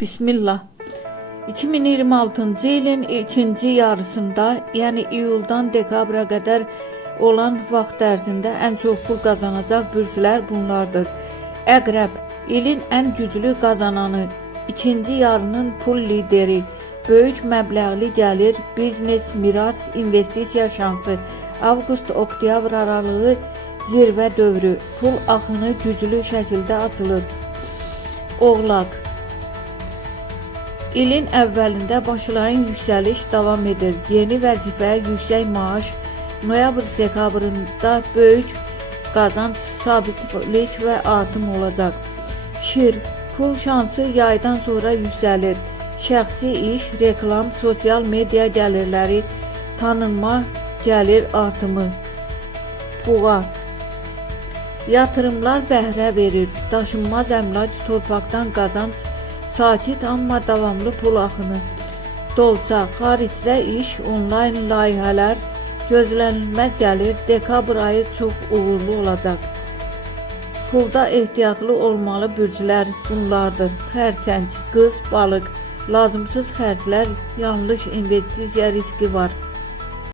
Bismillah. 2026-cı ilin ikinci yarısında, yəni iyuldan dekabra qədər olan vaxt ərzində ən çox pul qazanacaq bürclər bunlardır. Əqrəb, ilin ən güclü qazananı, ikinci yarının pul lideri, böyük məbləğli gəlir, biznes, miras, investisiya şansı, avqust-oktyabr aralığı zirvə dövrü, pul axını güclü şəkildə açılır. Oğlaq, İlin əvvəlində başlayan yüksəliş davam edir. Yeni vəzifə, yüksək maaş, noyabr-dekabrında böyük qazanc, sabitlik və artım olacaq. Şir, pul şansı yaydan sonra yüksəlir. Şəxsi iş, reklam, sosial media gəlirləri, tanınma, gəlir artımı. Buğa, yatırımlar bəhrə verir. Daşınmaz əmlak, torpaqdan qazanc, sakit amma davamlı pul axını. Dolça, xaricdə iş, onlayn layihələr, gözlənilməz gəlir. Dekabr ayı çox uğurlu olacaq. Pulda ehtiyatlı olmalı bürclər bunlardır. Xərçəng, qız, balıq, lazımsız xərclər, yanlış investisiya riski var.